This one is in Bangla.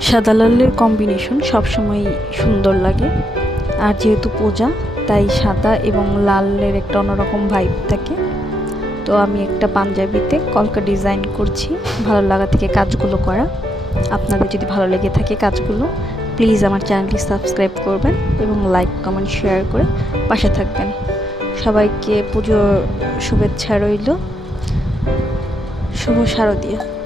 সাদা লালের কম্বিনেশন সবসময় সুন্দর লাগে। আর যেহেতু পূজা, তাই সাদা এবং লালের একটা অন্যরকম ভাইব থাকে। তো আমি একটা পাঞ্জাবিতে কলকা ডিজাইন করছি, ভালো লাগা থেকে কাজগুলো করা। আপনাদের যদি ভালো লেগে থাকে কাজগুলো, প্লিজ আমার চ্যানেলটি সাবস্ক্রাইব করবেন এবং লাইক কমেন্ট শেয়ার করে পাশে থাকবেন। সবাইকে পুজোর শুভেচ্ছা রইল। শুভ শারদীয়া।